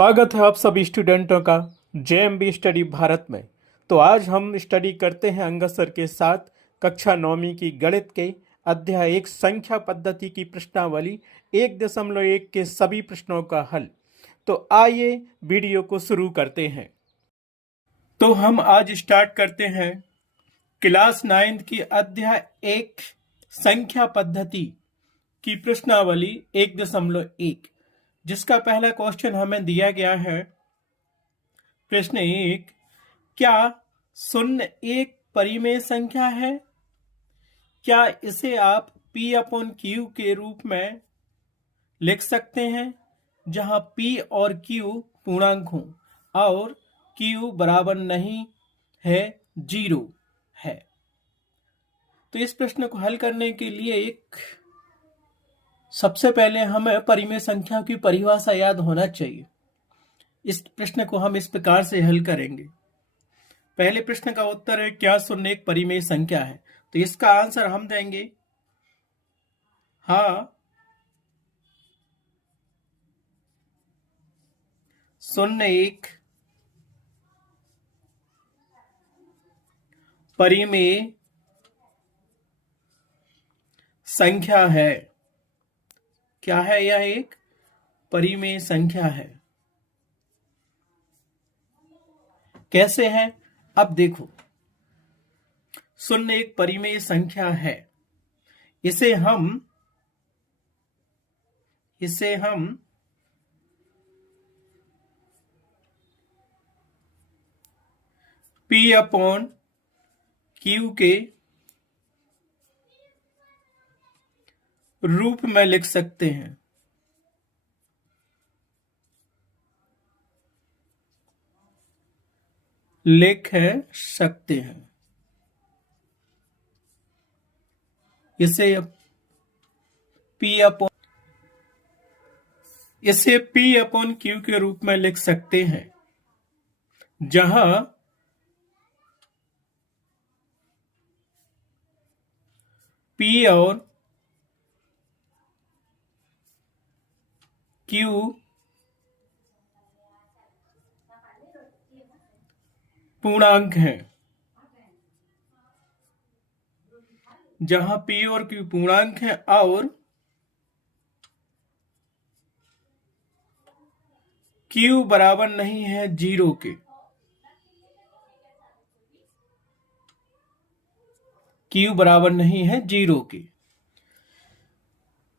स्वागत है आप सभी स्टूडेंटों का जेएमबी स्टडी भारत में। तो आज हम स्टडी करते हैं अंगद सर के साथ कक्षा 9वीं की गणित के अध्याय 1 संख्या पद्धति की प्रश्नावली 1.1 के सभी प्रश्नों का हल। तो आइए वीडियो को शुरू करते हैं। तो हम आज स्टार्ट करते हैं क्लास 9 की अध्याय 1 संख्या पद्धति की प्रश्नावली 1.1, जिसका पहला क्वेश्चन हमें दिया गया है। प्रश्न 1, क्या 0 एक परिमेय संख्या है? क्या इसे आप P/Q के रूप में लिख सकते हैं, जहां P और Q पूर्णांक हों और Q बराबर नहीं है 0 है। तो इस प्रश्न को हल करने के लिए सबसे पहले हमें परिमेय संख्या की परिभाषा याद होना चाहिए। इस प्रश्न को हम इस प्रकार से हल करेंगे। पहले प्रश्न का उत्तर है क्या 0 एक परिमेय संख्या है? तो इसका आंसर हम देंगे हाँ, 0 एक परिमेय संख्या है। क्या है? यह एक परिमेय संख्या है। कैसे है? अब देखो, 0 एक परिमेय संख्या है। इसे हम P/Q के रूप में लिख सकते हैं। इसे P/Q के रूप में लिख सकते हैं, जहां P और Q पूर्णांक हैं। और Q बराबर नहीं है 0 के।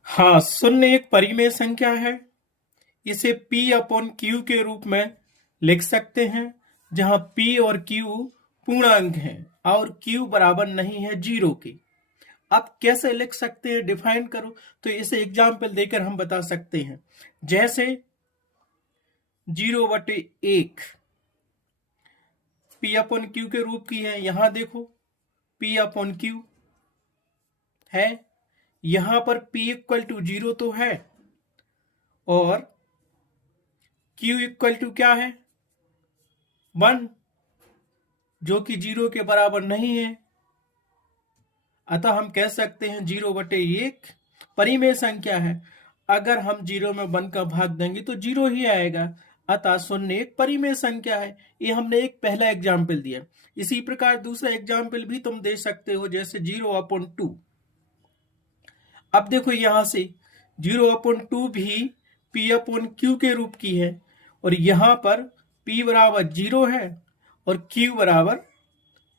हाँ, 0 एक परिमेय संख्या है। इसे P/Q के रूप में लिख सकते हैं, जहां P और Q पूर्णांक हैं और Q बराबर नहीं है 0 के। अब कैसे लिख सकते हैं, डिफाइन करो। तो इसे एग्जाम्पल देकर हम बता सकते हैं। जैसे 0/1 P/Q के रूप की है। यहां देखो P/Q है, यहां पर P = 0 तो है और Q = क्या है? 1, जो कि 0 के बराबर नहीं है। अतः हम कह सकते हैं 0/1 परिमेय संख्या है। अगर हम 0 में 1 का भाग देंगे तो 0 ही आएगा। अतः 0 एक परिमेय संख्या है। ये हमने एक पहला एग्जाम्पल दिया। इसी प्रकार दूसरा एग्जाम्पल भी तुम दे सकते हो, जैसे 0/2। अब देखो, यहां से 0/2 भी P/Q के रूप की है और यहां पर P बराबर 0 है और Q बराबर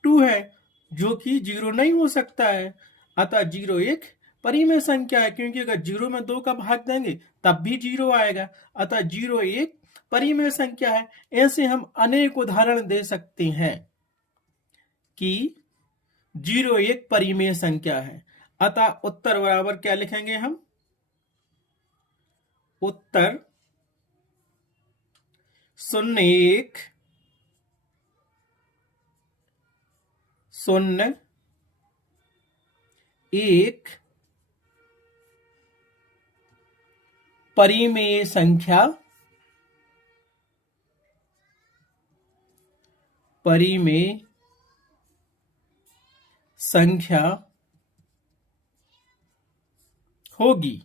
2 है, जो कि 0 नहीं हो सकता है। अतः 0 एक परिमेय संख्या है, क्योंकि अगर 0 में 2 का भाग देंगे तब भी 0 आएगा। अतः 0 एक परिमेय संख्या है। ऐसे हम अनेक उदाहरण दे सकते हैं कि 0 एक परिमेय संख्या है। अतः उत्तर बराबर क्या लिखेंगे हम? उत्तर 0 एक परिमेय संख्या होगी।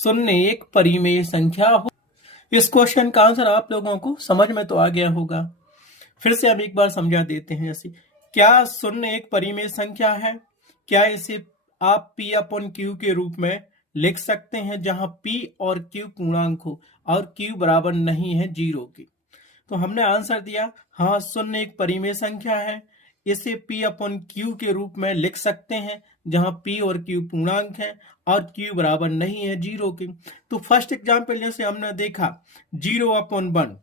शून्य एक परिमेय संख्या हो। इस क्वेश्चन का आंसर आप लोगों को समझ में तो आ गया होगा। फिर से हम एक बार समझा देते हैं। जैसे क्या शून्य एक परिमेय संख्या है? क्या इसे आप P अपॉन Q के रूप में लिख सकते हैं, जहां P और Q पूर्णांक हो और Q बराबर नहीं है 0 के? तो हमने आंसर दिया हाँ, शून्य एक परिमेय संख्या है, इसे P अपॉन Q के रूप में लिख सकते हैं, जहां P और Q पूर्णांक है और Q बराबर नहीं है 0 के। तो फर्स्ट एग्जाम्पल जैसे हमने देखा 0 अपॉन 1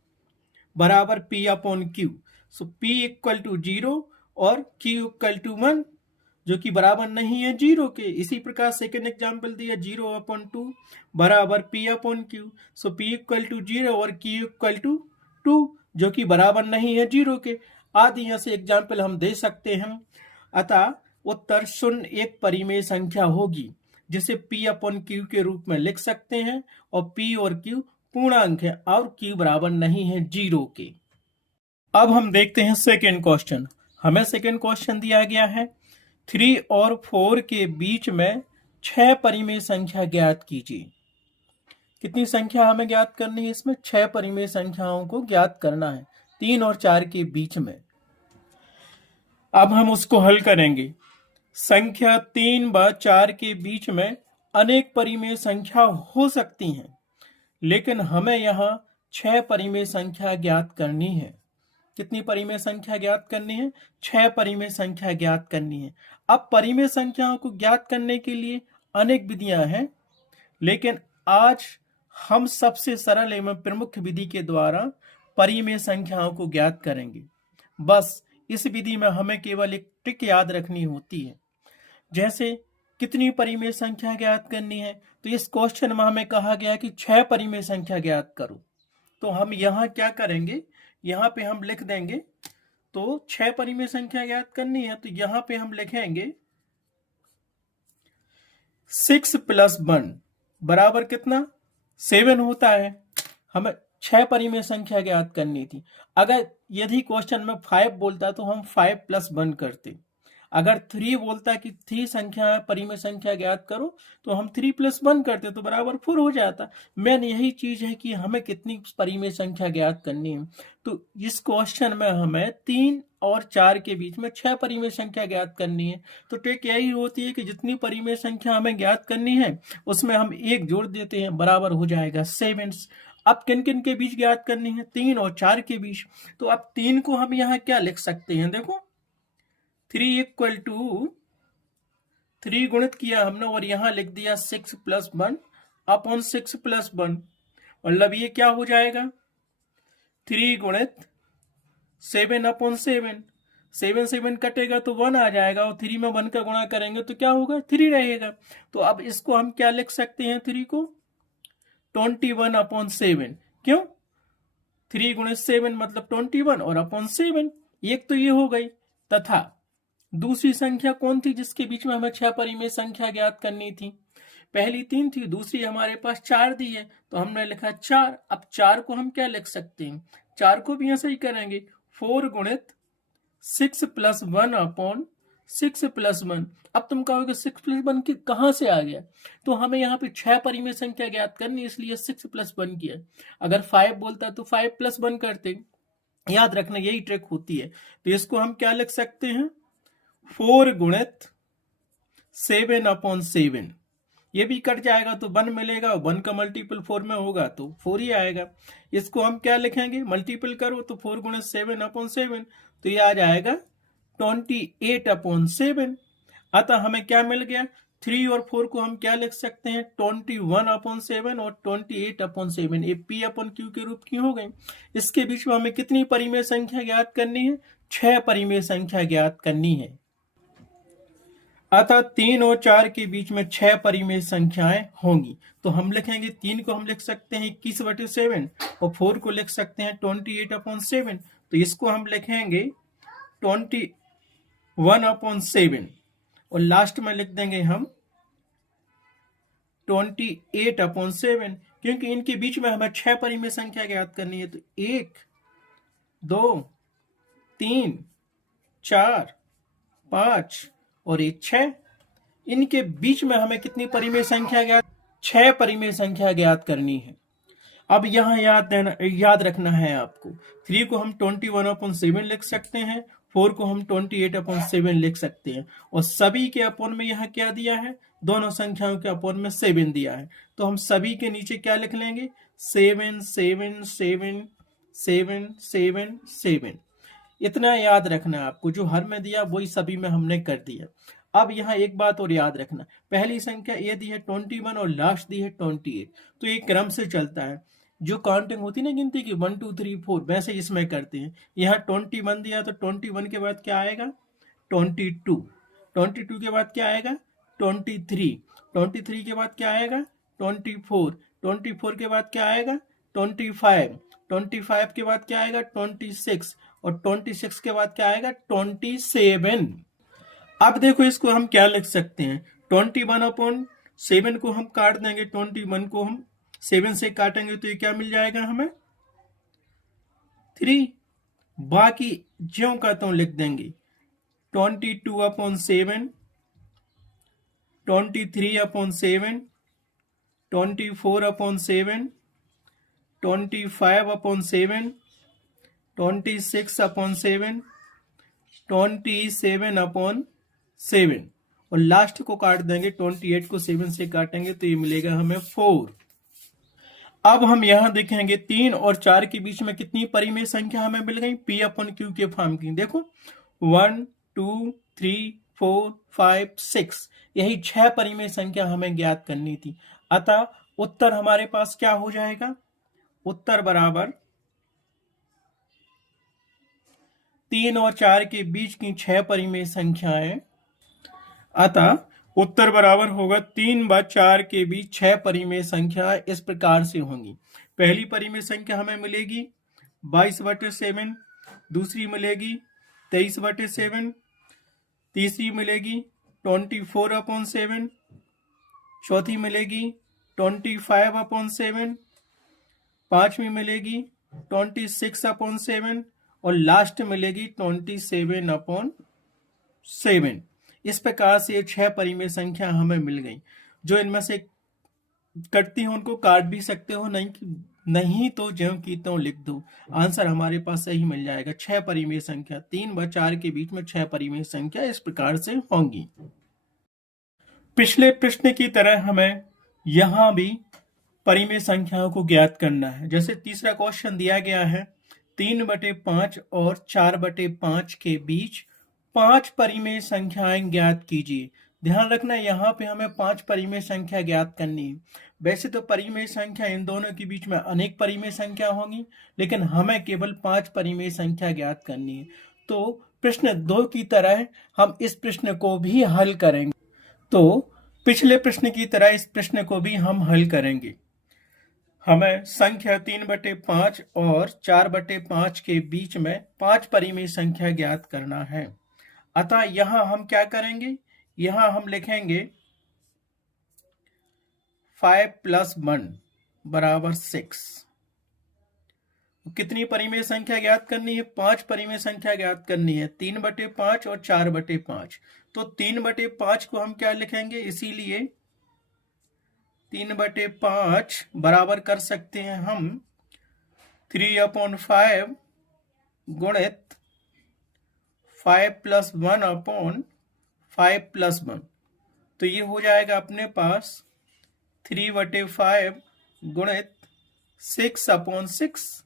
बराबर P upon Q, so P equal to 0 और Q इक्वल टू 1, जो कि बराबर नहीं है 0 के। इसी प्रकार सेकेंड एग्जाम्पल दिया 0 अपॉन 2 बराबर P upon Q, so P equal to 0 और Q इक्वल टू 2, जो कि बराबर नहीं है 0 के। आदि ऐसे एग्जाम्पल हम दे सकते हैं। अतः उत्तर शून्य एक परिमेय संख्या होगी, जिसे P अपॉन Q के रूप में लिख सकते हैं और P और Q पूर्णांक है और Q बराबर नहीं है 0 के। अब हम देखते हैं सेकेंड क्वेश्चन। हमें सेकेंड क्वेश्चन दिया गया है 3 और 4 के बीच में 6 परिमेय संख्या ज्ञात कीजिए। कितनी संख्या हमें ज्ञात करनी है? इसमें 6 परिमेय संख्याओं को ज्ञात करना है 3 और 4 के बीच में। अब हम उसको हल करेंगे। संख्या 3 व 4 के बीच में अनेक परिमेय संख्या हो सकती हैं, लेकिन हमें यहाँ 6 परिमेय संख्या ज्ञात करनी है। कितनी परिमेय संख्या ज्ञात करनी है? 6 परिमेय संख्या ज्ञात करनी है। अब परिमेय संख्याओं को ज्ञात करने के लिए अनेक विधियां हैं, लेकिन आज हम सबसे सरल एवं प्रमुख विधि के द्वारा परिमेय संख्याओं को ज्ञात करेंगे। बस इस विधि में हमें केवल एक ट्रिक याद रखनी होती है। जैसे कितनी परिमेय संख्या ज्ञात करनी है, तो इस क्वेश्चन में हमें कहा गया कि 6 परिमेय संख्या ज्ञात करो। तो हम यहाँ क्या करेंगे, यहाँ पे हम लिख देंगे। तो 6 परिमेय संख्या ज्ञात करनी है, तो यहाँ पे हम लिखेंगे 6 + 1 बराबर कितना? 7 होता है। हमें 6 परिमेय संख्या ज्ञात करनी थी। अगर यदि क्वेश्चन में 5 बोलता तो हम 5 + 1 करते। अगर 3 बोलता कि 3 संख्या परिमेय संख्या ज्ञात करो, तो हम 3 + 1 करते, तो बराबर 4 हो जाता। मेन यही चीज है कि हमें कितनी परिमेय संख्या ज्ञात करनी है। तो इस क्वेश्चन में हमें 3 और 4 के बीच में 6 परिमेय संख्या ज्ञात करनी है। तो ट्रिक यही होती है कि जितनी परिमेय संख्या हमें ज्ञात करनी है, उसमें हम 1 जोड़ देते हैं, बराबर हो जाएगा 7। अब किन किन के बीच ज्ञात करनी है? 3 और 4 के बीच। तो अब 3 को हम यहाँ क्या लिख सकते हैं? देखो 3 इक्वल टू 3 गुणित किया हमने और यहाँ लिख दिया 6 + 1 अपॉन 6 + 1, मतलब ये क्या हो जाएगा? 3 गुणित 7 अपॉन 7। 7 कटेगा तो 1 आ जाएगा, और 3 में 1 का गुणा करेंगे तो क्या होगा? 3 रहेगा। तो अब इसको हम क्या लिख सकते हैं? 3 को 21 अपॉन 7। क्यों? 3 गुणित 7 मतलब 21 और अपॉन 7। एक तो ये हो गई। तथा दूसरी संख्या कौन थी जिसके बीच में हमें 6 परिमेय संख्या ज्ञात करनी थी? पहली 3 थी, दूसरी हमारे पास 4 दी है, तो हमने लिखा 4। अब 4 को हम क्या लिख सकते हैं? 4 को भी ऐसे ही करेंगे, 4 गुणित 6 + 1 अपॉन 6 + 1। अब तुम कहोगे 6 + 1 की कहां से आ गया? तो हमें यहाँ पे 6 परिमेय संख्या ज्ञात करनी, इसलिए 6 + 1 किया। अगर 5 बोलता तो 5 + 1 करते। याद रखना यही ट्रिक होती है। तो इसको हम क्या लिख सकते हैं? 4 गुणित 7 अपॉन 7। ये भी कट जाएगा तो 1 मिलेगा, 1 का मल्टीपल 4 में होगा तो 4 ही आएगा। इसको हम क्या लिखेंगे? मल्टीपल करो तो 4 गुणित 7 अपॉन 7, तो ये आ जाएगा 28 अपॉन 7। अतः हमें क्या मिल गया? 3 और 4 को हम क्या लिख सकते हैं? 21 अपॉन 7 और 28 अपॉन 7। ये P अपॉन Q के रूप की हो गई। इसके बीच में हमें कितनी परिमेय संख्या ज्ञात करनी है? 6 परिमेय संख्या ज्ञात करनी है। अतः 3 और 4 के बीच में 6 परिमेय संख्याएं होंगी। तो हम लिखेंगे 3 को हम लिख सकते हैं 21/7 और 4 को लिख सकते हैं 28 अपॉन 7। तो इसको हम लिखेंगे 21 अपॉन 7 और लास्ट में लिख देंगे हम 28 अपॉन 7, क्योंकि इनके बीच में हमें 6 परिमेय संख्या ज्ञात करनी है। तो 1 2 3 4 5 और 6, इनके बीच में हमें कितनी परिमेय संख्या ज्ञात? 6 परिमेय संख्या ज्ञात करनी है। अब यहाँ याद रखना है आपको, 3 को हम 21/7 लिख सकते हैं, 4 को हम 28/7 लिख सकते हैं, और सभी के अपॉन में यहाँ क्या दिया है, दोनों संख्याओं के अपॉन में 7 दिया है, तो हम सभी के नीचे क्या लिख लेंगे, 7 7 7 7 7 7। इतना याद रखना है आपको, जो हर में दिया वही सभी में हमने कर दिया। अब यहाँ एक बात और याद रखना, पहली संख्या ये दी है 21 और लास्ट दी है 28, तो ये क्रम से चलता है। जो काउंटिंग होती है ना गिनती की 1 2 3 4, वैसे इसमें करते हैं। यहाँ 21 दिया तो 21 के बाद क्या आएगा, 22, 22 के बाद क्या आएगा, 23, 23 के बाद क्या आएगा, 24, 24 के बाद क्या आएगा, 25, 25 के बाद क्या आएगा, 26, और 26 के बाद क्या आएगा, 27। अब देखो इसको हम क्या लिख सकते हैं, 21/7 को हम काट देंगे, 21 को हम 7 से काटेंगे तो ये क्या मिल जाएगा हमें, 3। बाकी ज्यों का त्यों लिख देंगे, 22/7, 23/7, 24/7, 25/7, 26/7, 27/7, और लास्ट को काट देंगे, 28 को 7 से काटेंगे तो ये मिलेगा हमें 4। अब हम यहां देखेंगे 3 और 4 के बीच में कितनी परिमेय संख्या हमें मिल गई, P/Q के फॉर्म की। देखो 1 2 3 4 5 6, यही 6 परिमेय संख्या हमें ज्ञात करनी थी। अतः उत्तर हमारे पास क्या हो जाएगा, उत्तर बराबर 3 और 4 के बीच की 6 परिमेय संख्याएं, अतः उत्तर बराबर होगा 3 व 4 के बीच 6 परिमेय संख्या इस प्रकार से होंगी। पहली परिमेय संख्या हमें मिलेगी 22/7, दूसरी मिलेगी 23/7, तीसरी मिलेगी 24/7, चौथी मिलेगी 25/7, पांचवी मिलेगी 26/7, और लास्ट मिलेगी 27/7। इस प्रकार से ये 6 परिमेय संख्या हमें मिल गई। जो इनमें से कटती हो उनको काट भी सकते हो, नहीं तो ज्यों की त्यों लिख दो, आंसर हमारे पास सही मिल जाएगा। 6 परिमेय संख्या, 3 व 4 के बीच में 6 परिमेय संख्या इस प्रकार से होंगी। पिछले प्रश्न की तरह हमें यहां भी परिमेय संख्याओं को ज्ञात करना है। जैसे तीसरा क्वेश्चन दिया गया है, 3/5 और 4/5 के बीच 5 परिमेय संख्याएं ज्ञात कीजिए। ध्यान रखना यहाँ पे हमें 5 परिमेय संख्या ज्ञात करनी है। वैसे तो परिमेय संख्या इन दोनों के बीच में अनेक परिमेय संख्या होंगी, लेकिन हमें केवल 5 परिमेय संख्या ज्ञात करनी है। तो प्रश्न 2 की तरह हम इस प्रश्न को भी हल करेंगे। तो पिछले प्रश्न की तरह इस प्रश्न को भी हम हल करेंगे। हमें संख्या 3/5 और 4/5 के बीच में 5 परिमेय संख्या ज्ञात करना है। अतः यहां हम क्या करेंगे, यहां हम लिखेंगे 5 + 1 = 6। कितनी परिमेय संख्या ज्ञात करनी है, 5 परिमेय संख्या ज्ञात करनी है, 3/5 और 4/5। तो 3/5 को हम क्या लिखेंगे, इसीलिए 3/5 बराबर कर सकते हैं हम 3/5 गुणित 5 + 1/5 + 1। तो ये हो जाएगा अपने पास 3/5 गुणित 6/6।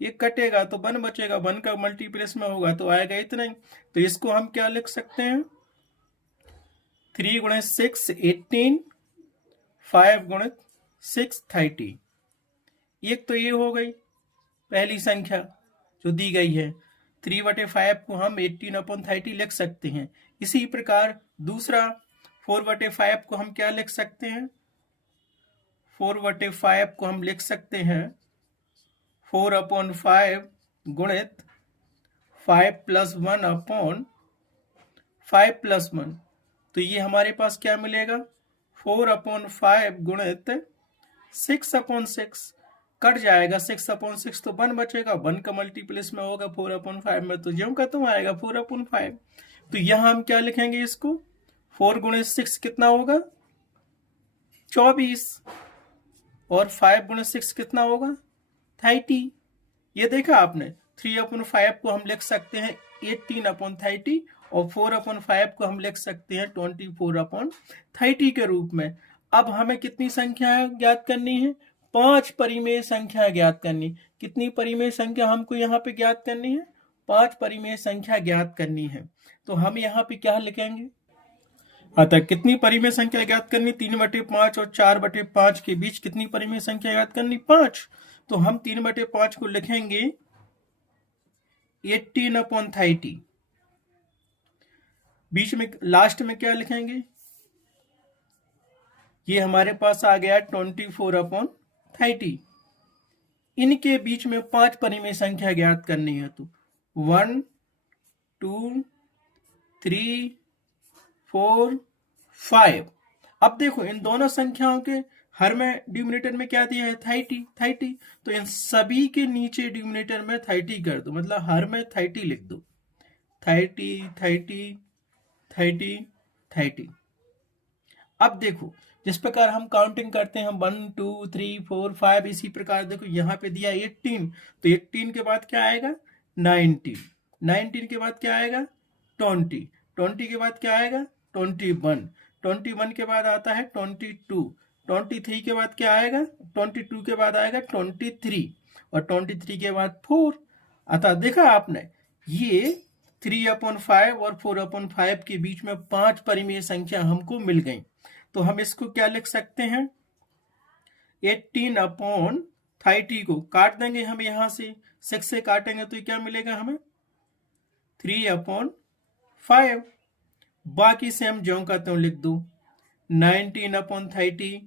ये कटेगा तो 1 बचेगा, 1 का मल्टीप्लेस में होगा तो आएगा इतना ही। तो इसको हम क्या लिख सकते हैं, 3 × 6 18, 5 × 6 30। एक तो ये हो गई पहली संख्या जो दी गई है। 3/5 को हम 18/30 लिख सकते हैं। इसी प्रकार दूसरा 4/5 को हम क्या लिख सकते हैं, 4/5 को हम लिख सकते हैं 4/5 गुणित 5 + 1/5 + 1। तो ये हमारे पास क्या मिलेगा, 4/5 गुणित 6/6। कट जाएगा 6/6 तो 1 बचेगा, 1 का मल्टीप्लेस में होगा 4/5 में, तो ज्यों का त्यों आएगा 4/5। तो यहां हम क्या लिखेंगे इसको, 4 × 6 कितना होगा, 24 और 5 गुना 6 कितना होगा 30। ये देखा आपने 3/5 को हम लिख सकते हैं 18/30 और 4/5 को हम लिख सकते हैं 24/30 के रूप में। अब हमें कितनी संख्या ज्ञात करनी है 5 परिमेय संख्या ज्ञात करनी। कितनी परिमेय संख्या हमको यहाँ पे ज्ञात करनी है 5 परिमेय संख्या ज्ञात करनी है। तो हम यहाँ पे क्या लिखेंगे अतः कितनी परिमेय संख्या ज्ञात करनी 3/5 और 4/5 के बीच कितनी परिमेय संख्या ज्ञात करनी 5। तो हम 3/5 को लिखेंगे 18/30। बीच में लास्ट में क्या लिखेंगे ये हमारे पास आ गया 24/30। इनके बीच में 5 परिमेय संख्या ज्ञात करनी है। तो 1 2 3 4 5। अब देखो इन दोनों संख्याओं के हर में डिनोमिनेटर में क्या दिया है 30। तो इन सभी के नीचे डिनोमिनेटर में 30 कर दो, मतलब हर में 30 लिख दो। 30। अब देखो जिस प्रकार हम काउंटिंग करते हैं 1 2 3 4 5, इसी प्रकार देखो यहाँ पे दिया 18। तो 18 के बाद क्या आएगा 19 के बाद क्या आएगा 20 के बाद क्या आएगा 21 के बाद आता है 23 के बाद क्या आएगा 22 के बाद आएगा 23 और 23 के बाद 4। अतः देखा आपने ये 3/5 और 4/5 के बीच में 5 परिमेय संख्या हमको मिल गई। तो हम इसको क्या लिख सकते हैं 18/30 को काट देंगे हम यहाँ से 6 से काटेंगे तो क्या मिलेगा हमें 3/5। बाकी से हम ज्यों का त्यों लिख दो 19/30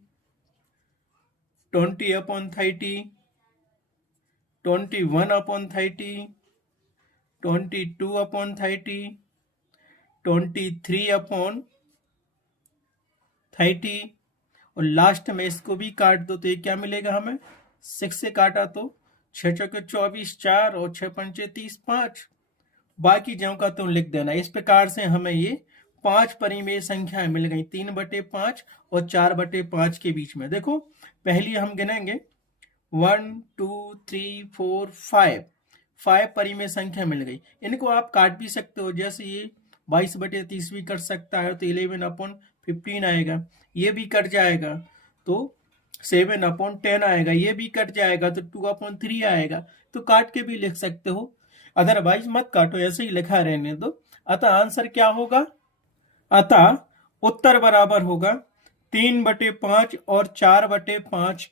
20/30 21/30 22/30 23/30 और लास्ट में इसको भी काट दो तो ये क्या मिलेगा हमें 6 से काटा तो 6 चौके 24 4 और 6 पंचे 30 5। बाकी ज्यों का त्यों लिख देना। इस प्रकार से हमें ये 5 परिमेय संख्याएं मिल गई 3/5 और 4/5 के बीच में। देखो पहली हम गिनेंगे 1 2 3 4 5 परिमेय संख्या मिल गई। इनको आप काट भी सकते हो, जैसे ये 22/30 भी कर सकता है तो 11/15 आएगा, ये भी कट जाएगा तो 7/10 आएगा, ये भी कट जाएगा तो 2/3 आएगा। तो काट के भी लिख सकते हो, अदरवाइज मत काटो, ऐसे ही लिखा रहने दो। अतः आंसर क्या होगा अतः उत्तर बराबर होगा 3/5 और 4/5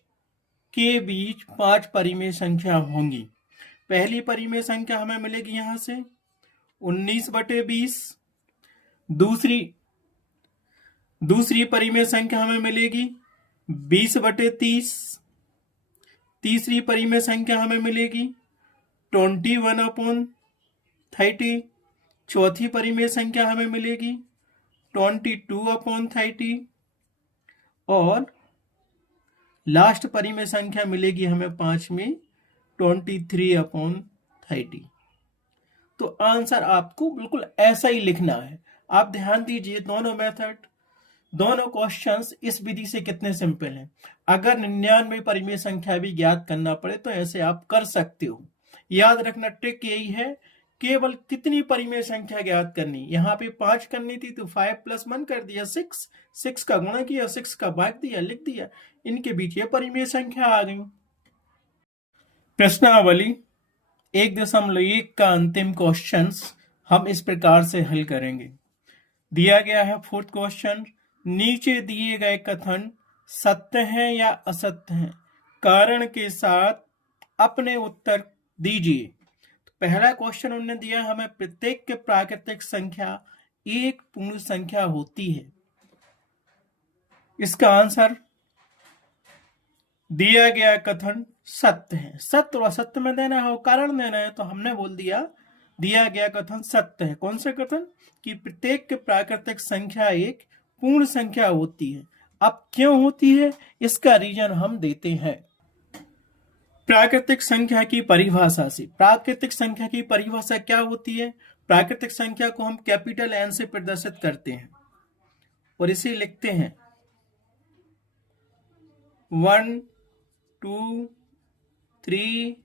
के बीच 5 परिमेय संख्या होंगी। पहली परिमेय संख्या हमें मिलेगी यहां से 19/20। दूसरी परिमेय संख्या हमें मिलेगी 20/30। तीसरी परिमेय संख्या हमें मिलेगी 21/30। चौथी परिमेय संख्या हमें मिलेगी 22/30 और लास्ट परिमेय संख्या मिलेगी हमें 5 में 23/30। तो आंसर आपको बिल्कुल ऐसा ही लिखना है। आप ध्यान दीजिए दोनों मेथड, दोनों क्वेश्चंस इस विधि से कितने सिंपल हैं। अगर 99 परिमेय संख्या भी ज्ञात करना पड़े तो ऐसे आप कर सकते हो। याद रखना ट्रिक यही है, केवल कितनी परिमेय संख्या ज्ञात करनी। यहाँ पे 5 करनी थी तो 5 + 1 कर दिया 6 का गुणा किया, 6 का भाग दिया, लिख दिया, इनके बीच ये परिमेय संख्या आ गई। प्रश्नावली 1.1 का अंतिम क्वेश्चन हम इस प्रकार से हल करेंगे। दिया गया है 4th क्वेश्चन, नीचे दिए गए कथन सत्य है या असत्य है, कारण के साथ अपने उत्तर दीजिए। तो पहला क्वेश्चन उन्होंने दिया हमें प्रत्येक के प्राकृतिक संख्या एक पूर्ण संख्या होती है। इसका आंसर दिया गया कथन सत्य है। सत्य और असत्य में देना है और कारण देना है, तो हमने बोल दिया गया कथन सत्य है। कौन सा कथन कि प्रत्येक के प्राकृतिक संख्या एक पूर्ण संख्या होती है। अब क्यों होती है इसका रीजन हम देते हैं प्राकृतिक संख्या की परिभाषा से। प्राकृतिक संख्या की परिभाषा क्या होती है, प्राकृतिक संख्या को हम कैपिटल N से प्रदर्शित करते हैं और इसे लिखते हैं 1 2 3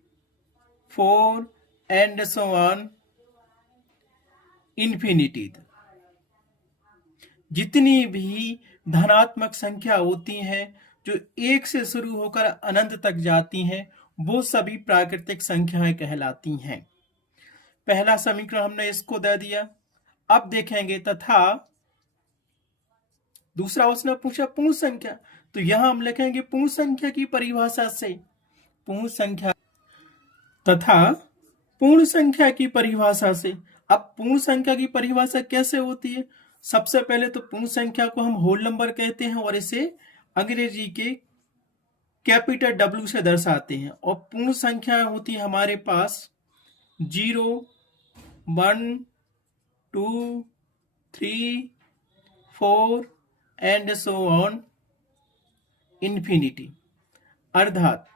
4 एंड सो ऑन इन्फिनिटी तक। जितनी भी धनात्मक संख्या होती हैं जो एक से शुरू होकर अनंत तक जाती हैं, वो सभी प्राकृतिक संख्याएं कहलाती हैं। पहला समीकरण हमने इसको दे दिया। अब देखेंगे तथा दूसरा उसने पूछा पूर्ण संख्या, तो यहां हम लिखेंगे पूर्ण संख्या की परिभाषा से पूर्ण संख्या तथा पूर्ण संख्या की परिभाषा से। अब पूर्ण संख्या की परिभाषा कैसे होती है? सबसे पहले तो पूर्ण संख्या को हम होल नंबर कहते हैं और इसे अंग्रेजी के कैपिटल डब्ल्यू से दर्शाते हैं। और पूर्ण संख्या होती है हमारे पास 0 1 2 3 4 एंड सो ऑन इन्फिनिटी। अर्थात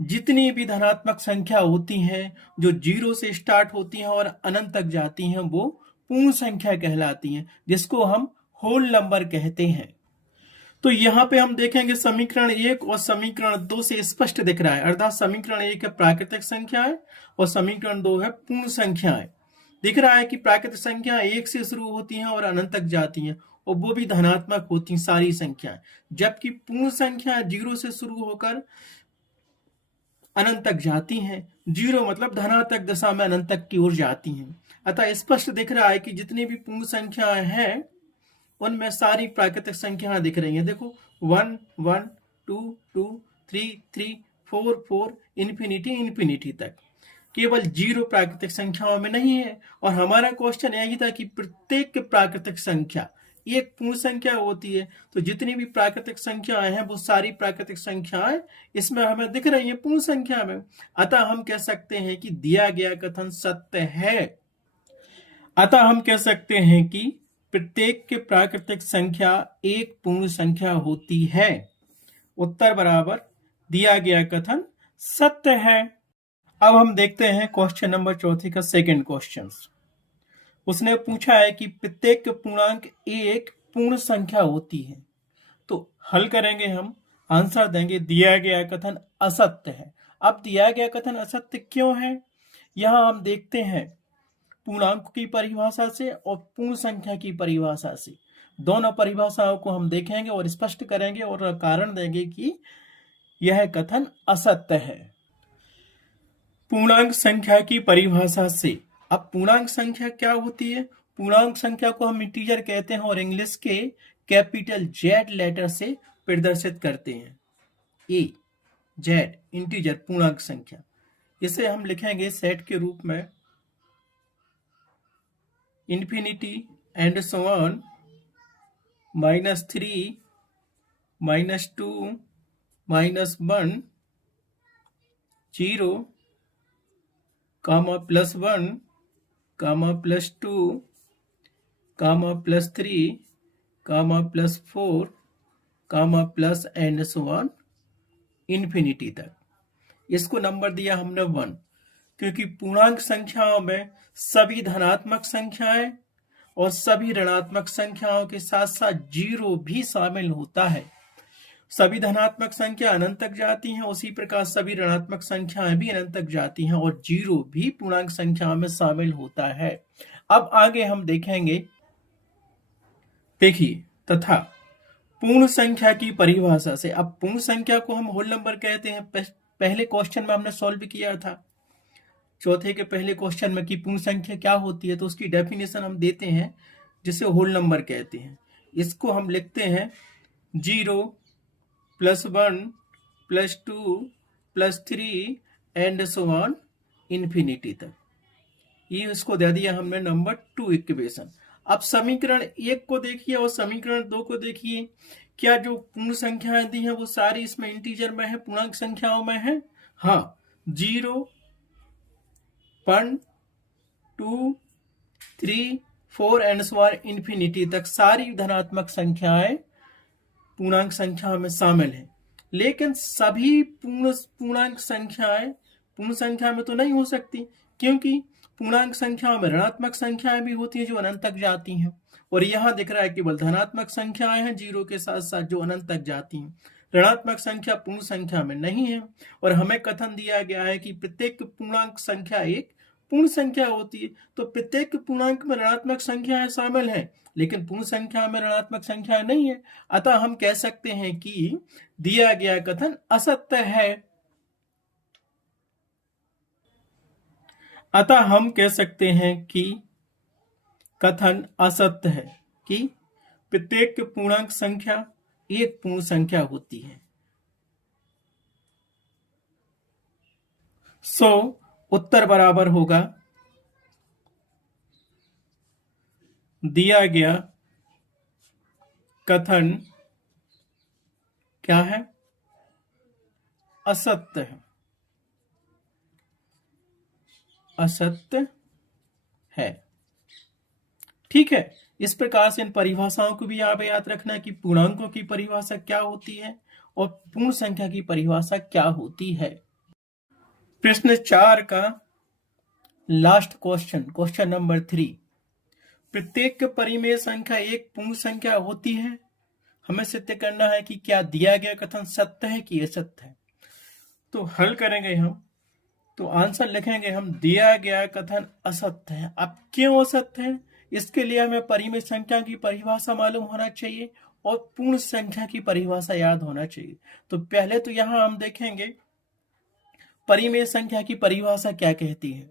जितनी भी धनात्मक संख्या होती हैं जो 0 से स्टार्ट होती हैं और अनंत तक जाती हैं, वो पूर्ण संख्या कहलाती हैं, जिसको हम होल नंबर कहते हैं। तो यहाँ पे हम देखेंगे समीकरण 1 और समीकरण 2 से स्पष्ट दिख रहा है। अर्थात समीकरण 1 है प्राकृतिक संख्याएं और समीकरण 2 है पूर्ण संख्याएं। दिख रहा है कि प्राकृतिक संख्या 1 से शुरू होती हैं और अनंत तक जाती हैं और वो भी धनात्मक होती हैं सारी संख्याएं, जबकि पूर्ण संख्या 0 से शुरू होकर अनंत तक जाती हैं। 0 मतलब धनात्मक दिशा में अनंत तक की ओर जाती हैं। अतः स्पष्ट दिख रहा है कि जितनी भी पूर्ण संख्याएं हैं उनमें सारी प्राकृतिक संख्याएं दिख रही हैं। देखो 1 1 2 2 3 3 4 4 इन्फिनिटी तक। केवल 0 प्राकृतिक संख्याओं में नहीं है। और हमारा क्वेश्चन यही था कि प्रत्येक प्राकृतिक संख्या एक पूर्ण संख्या होती है, तो जितनी भी प्राकृतिक संख्याएं हैं वो सारी प्राकृतिक संख्याएं इसमें हमें दिख रही हैं पूर्ण संख्या में। अतः हम कह सकते हैं कि दिया गया कथन सत्य है। अतः हम कह सकते हैं कि प्रत्येक के प्राकृतिक संख्या एक पूर्ण संख्या होती है। उत्तर बराबर दिया गया कथन सत्य है। अब हम देखते हैं क्वेश्चन नंबर 4 का सेकंड क्वेश्चन। उसने पूछा है कि प्रत्येक पूर्णांक एक पूर्ण संख्या होती है। तो हल करेंगे, हम आंसर देंगे दिया गया कथन असत्य है। अब दिया गया कथन असत्य क्यों है, यहां हम देखते हैं पूर्णांक की परिभाषा से और पूर्ण संख्या की परिभाषा से। दोनों परिभाषाओं को हम देखेंगे और स्पष्ट करेंगे और कारण देंगे कि यह कथन असत्य है। पूर्णांक संख्या की परिभाषा से। अब पूर्णांक संख्या क्या होती है? पूर्णांक संख्या को हम इंटीजर कहते हैं और इंग्लिश के कैपिटल जेड लेटर से प्रदर्शित करते हैं। ए जेड इंटीजर पूर्णांक संख्या। इसे हम लिखेंगे सेट के रूप में infinity and so on -3 -2 -1 0 +1 +2 +3 +4 plus and so on infinity तक। इसको नंबर दिया हमने 1, क्योंकि पूर्णांक संख्याओं में सभी धनात्मक संख्याएं और सभी ऋणात्मक संख्याओं के साथ साथ 0 भी शामिल होता है। सभी धनात्मक संख्या अनंत तक जाती हैं, उसी प्रकार सभी ऋणात्मक संख्याएं भी अनंत तक जाती हैं और 0 भी पूर्णांक संख्या में शामिल होता है। अब आगे हम देखेंगे, देखिए तथा पूर्ण संख्या की परिभाषा से। अब पूर्ण संख्या को हम होल नंबर कहते हैं। पहले क्वेश्चन में हमने सॉल्व किया था, चौथे के पहले क्वेश्चन में, कि पूर्ण संख्या क्या होती है, तो उसकी डेफिनेशन हम देते हैं जिसे होल नंबर कहते हैं। इसको हम लिखते हैं 0 +1 +2 +3 एंड सो ऑन इन्फिनिटी तक। ये इसको दे दिया हमने नंबर 2 इक्वेशन। अब समीकरण 1 को देखिए और समीकरण 2 को देखिए। क्या जो पूर्ण संख्याएं दी हैं वो सारी इसमें इंटीजर में है, पूर्णांक संख्याओं में है? हाँ, 0 1 2 3 4 एंड सो ऑन इन्फिनिटी तक सारी धनात्मक संख्याएं पूर्णांक संख्या में शामिल है। लेकिन सभी पूर्णांक संख्याएं पूर्ण संख्या में तो नहीं हो सकती, क्योंकि पूर्णांक संख्याओं में ऋणात्मक संख्याएं भी होती हैं जो अनंत तक जाती हैं और यहाँ दिख रहा है केवल धनात्मक संख्याएं हैं जीरो के साथ साथ जो अनंत तक जाती हैं। ऋणात्मक संख्या पूर्ण संख्या में नहीं है। और हमें कथन दिया गया है कि प्रत्येक पूर्णांक संख्या एक पूर्ण संख्या होती है। तो प्रत्येक पूर्णांक में ऋणात्मक संख्याएं शामिल हैं, लेकिन पूर्ण संख्या में ऋणात्मक संख्या नहीं है। अतः हम कह सकते हैं कि दिया गया कथन असत्य है। अतः हम कह सकते हैं कि कथन असत्य है कि प्रत्येक पूर्णांक संख्या एक पूर्ण संख्या होती है। सो उत्तर बराबर होगा दिया गया कथन क्या है? असत्य है। असत्य है। ठीक है। इस प्रकार से इन परिभाषाओं को भी आप याद रखना कि पूर्णांकों की परिभाषा क्या होती है और पूर्ण संख्या की परिभाषा क्या होती है। प्रश्न 4 का लास्ट क्वेश्चन नंबर 3। प्रत्येक परिमेय संख्या एक पूर्ण संख्या होती है। हमें सिद्ध करना है कि क्या दिया गया कथन सत्य है कि असत्य है। तो हल करेंगे हम, तो आंसर लिखेंगे हम दिया गया कथन असत्य है। अब क्यों असत्य है? इसके लिए हमें परिमेय संख्या की परिभाषा मालूम होना चाहिए और पूर्ण संख्या की परिभाषा याद होना चाहिए। तो पहले तो यहां हम देखेंगे परिमेय संख्या की परिभाषा क्या कहती है।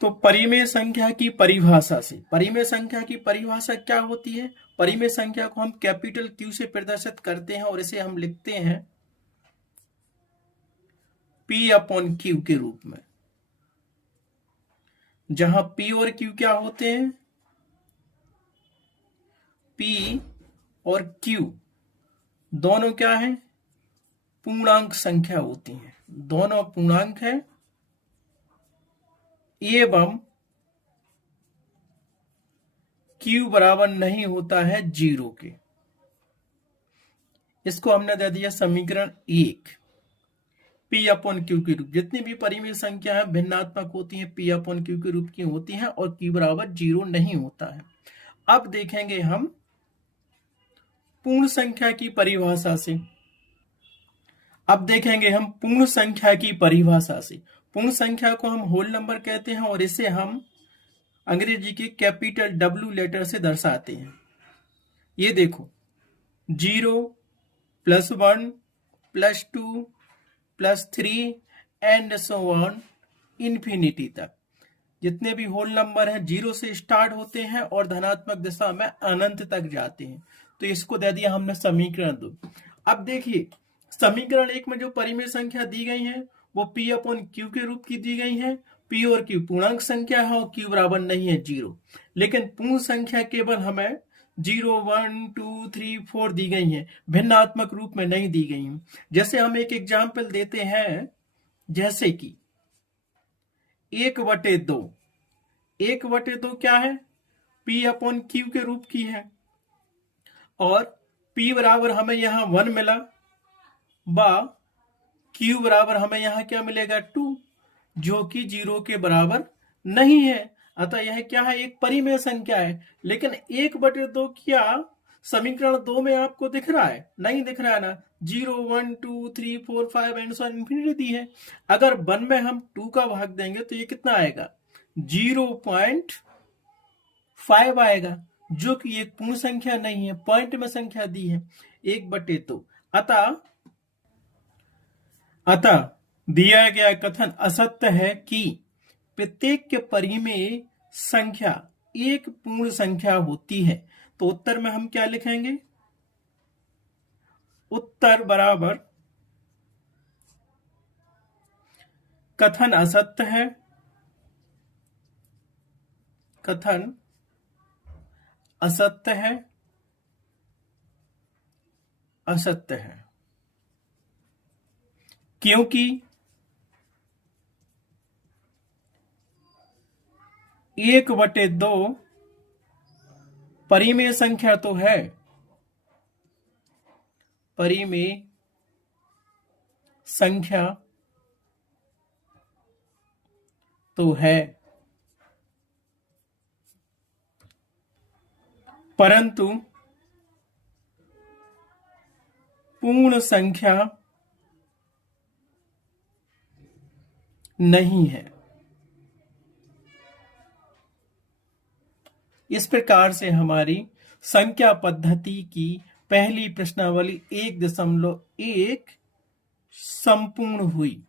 तो परिमेय संख्या की परिभाषा से, परिमेय संख्या की परिभाषा क्या होती है? परिमेय संख्या को हम कैपिटल क्यू से प्रदर्शित करते हैं और इसे हम लिखते हैं P अपॉन क्यू के रूप में, जहां P और Q क्या होते हैं? P और Q दोनों क्या है? पूर्णांक संख्या होती हैं। दोनों पूर्णांक है एवं Q बराबर नहीं होता है 0 के। इसको हमने दे दिया समीकरण 1। P अपॉन Q के रूप, जितनी भी परिमेय संख्या है भिन्नात्मक होती हैं, P अपॉन Q के रूप की होती हैं और Q बराबर 0 नहीं होता है। अब देखेंगे हम पूर्ण संख्या की परिभाषा से। अब देखेंगे हम पूर्ण संख्या की परिभाषा से। पूर्ण संख्या को हम होल नंबर कहते हैं और इसे हम अंग्रेजी के कैपिटल W लेटर से दर्शाते हैं। ये देखो 0 +1 +2 +3 एंड सो ऑन इन्फिनिटी तक जितने भी होल नंबर हैं 0 से स्टार्ट होते हैं और धनात्मक दिशा में अनंत तक जाते हैं। तो इसको दे दिया हमने समीकरण 2। अब देखिए समीकरण 1 में जो परिमेय संख्या दी गई है वो P अपॉन Q के रूप की दी गई है। P और Q पूर्णांक संख्या है और Q बराबर नहीं है 0। लेकिन पूर्ण संख्या केवल हमें 0 1 2 3 4 दी गई है, भिन्नात्मक रूप में नहीं दी गई है। जैसे हम एक एग्जाम्पल देते हैं, जैसे कि 1/2। 1/2 क्या है? P अपॉन Q के रूप की है और P बराबर हमें यहां 1 मिला बा Q बराबर हमें यहां क्या मिलेगा 2, जो कि 0 के बराबर नहीं है। अतः यह क्या है? एक परिमेय संख्या है। लेकिन 1/2 क्या समीकरण 2 में आपको दिख रहा है? नहीं दिख रहा है ना। 0 1 2 3 4 5 एंड सो इन्फिनिटी दी है। अगर 1 में हम 2 का भाग देंगे तो ये कितना आएगा? 0.5 आएगा, जो कि एक पूर्ण संख्या नहीं है, पॉइंट में संख्या दी है 1/2। अतः दिया गया कथन असत्य है कि प्रत्येक परिमेय संख्या एक पूर्ण संख्या होती है। तो उत्तर में हम क्या लिखेंगे? उत्तर बराबर कथन असत्य है, कथन असत्य है, असत्य है। क्योंकि 1/2 परिमेय संख्या तो है, परिमेय संख्या तो है, परंतु पूर्ण संख्या नहीं है। इस प्रकार से हमारी संख्या पद्धति की पहली प्रश्नावली 1.1 संपूर्ण हुई।